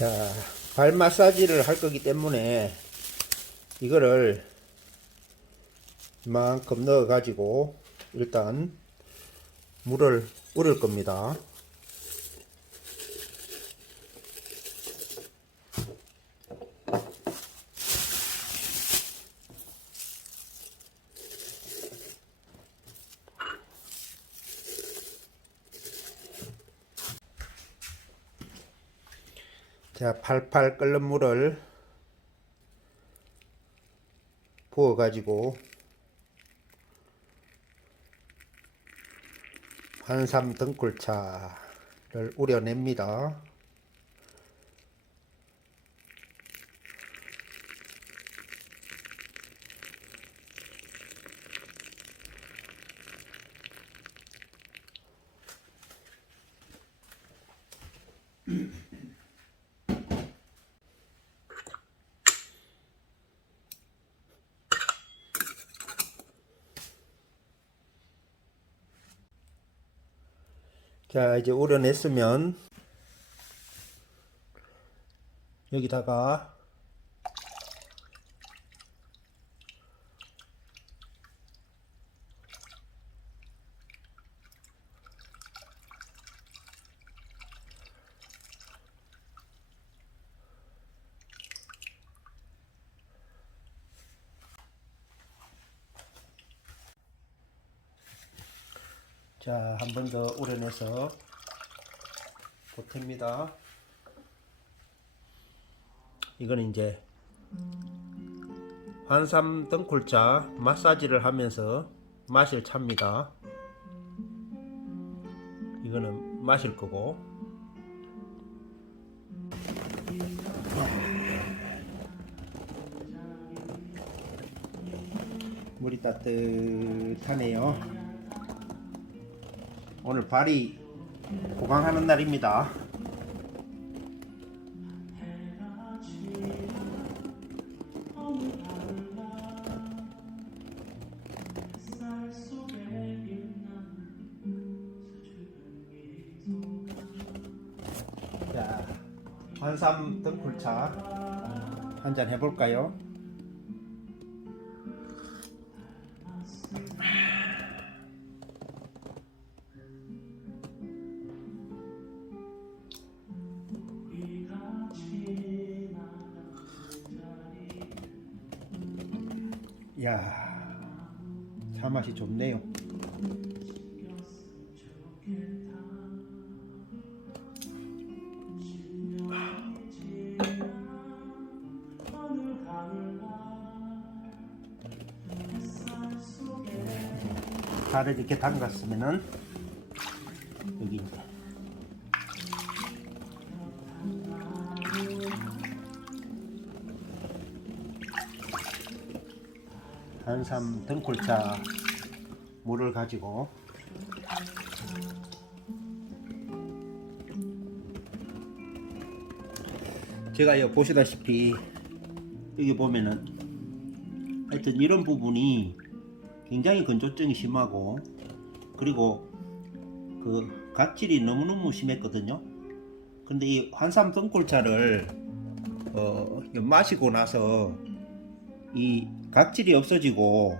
자, 발 마사지를 할 거기 때문에 이거를 이만큼 넣어 가지고 일단 물을 우릴 겁니다. 자, 팔팔 끓는 물을 부어 가지고 한삼 등굴차를 우려냅니다. 자, 이제 우려냈으면 여기다가 자, 한 번 더 우려내서 보탭니다. 이건 이제 환삼 등굴차 마사지를 하면서 마실 차입니다. 이거는 마실 거고. 물이 따뜻하네요. 오늘 발이 보강하는 날입니다. 자, 한삼 등굴차 한잔 해볼까요? 야, 차 맛이 좋네요. 살을 이렇게 담갔으면은 여기 이제 한삼 등골차 물을 가지고. 제가 여기 보시다시피 여기 보면은 하여튼 이런 부분이 굉장히 건조증이 심하고 그리고 그 각질이 너무너무 심했거든요. 근데 이 환삼 등골차를 어, 마시고 나서 이 각질이 없어지고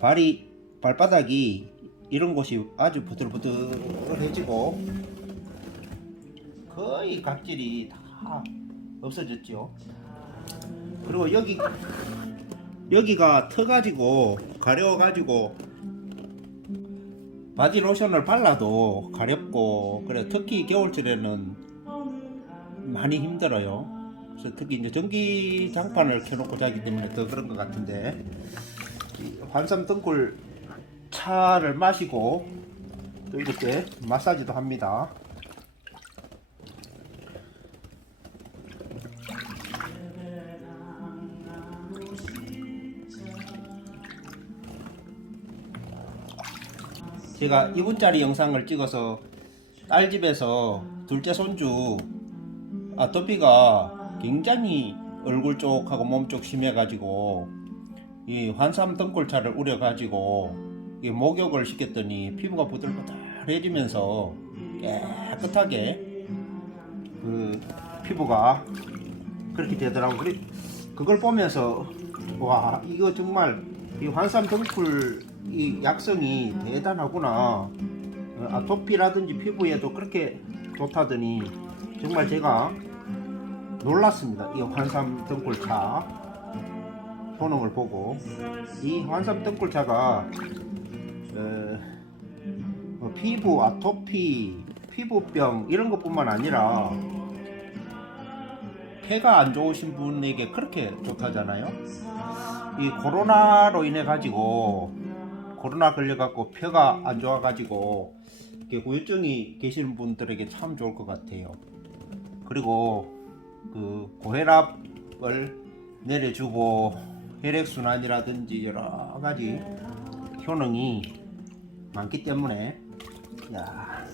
발이 발바닥이 이런 곳이 아주 부들부들해지고 거의 각질이 다 없어졌죠. 그리고 여기 여기가 터 가지고 가려가지고 바디 로션을 발라도 가렵고 그래 특히 겨울철에는 많이 힘들어요. 특히 이제 전기 장판을 켜놓고 자기 때문에 더 그런 것 같은데 이 환삼 등굴 차를 마시고 또 이렇게 마사지도 합니다. 제가 이분짜리 영상을 찍어서 딸 집에서 둘째 손주 아토피가 굉장히 얼굴 쪽하고 몸 쪽 심해가지고 이 환삼 등골차를 우려가지고 이 목욕을 시켰더니 피부가 부들부들해지면서 깨끗하게 그 피부가 그렇게 되더라고. 그래 그걸 보면서 와 이거 정말 이 환삼 등풀 이 약성이 대단하구나. 어, 아토피라든지 피부에도 그렇게 좋다더니 정말 제가 놀랐습니다. 이 환삼 등굴차 효능을 보고 이 환삼 등굴차가 어, 뭐 피부 아토피, 피부병 이런 것뿐만 아니라 폐가 안 좋으신 분에게 그렇게 좋다잖아요. 이 코로나로 인해 가지고 코로나 걸려 갖고 폐가 안 좋아 가지고 후유증이 계시는 분들에게 참 좋을 것 같아요. 그리고 그 고혈압을 내려주고 혈액 순환이라든지 여러 가지 효능이 많기 때문에 야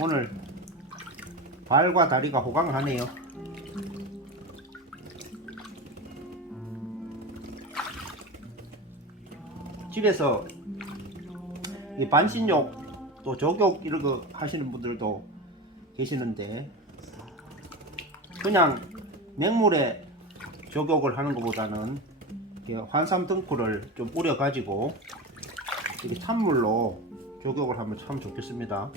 오늘 발과 다리가 호강하네요. 집에서 이 반신욕 또 족욕 이런 거 하시는 분들도 계시는데 그냥 맹물에 족욕을 하는 것보다는 환삼 등굴을 좀 우려 가지고 이렇게 찬물로 족욕을 하면 참 좋겠습니다.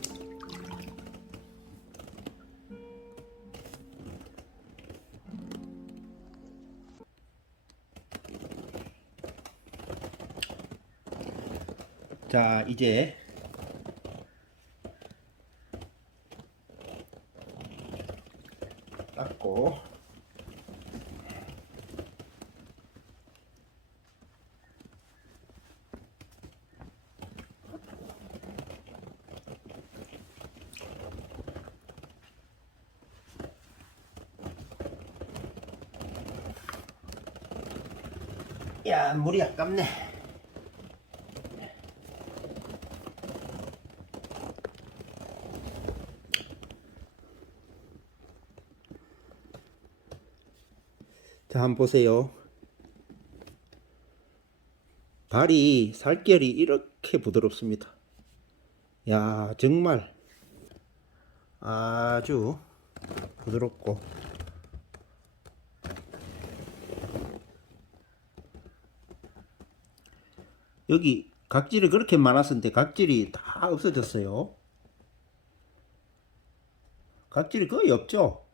자 이제 닦고 야 물이 아깝네. 자 한번 보세요. 발이 살결이 이렇게 부드럽습니다. 야 정말 아주 부드럽고 여기 각질이 그렇게 많았었는데 각질이 다 없어졌어요. 각질이 거의 없죠.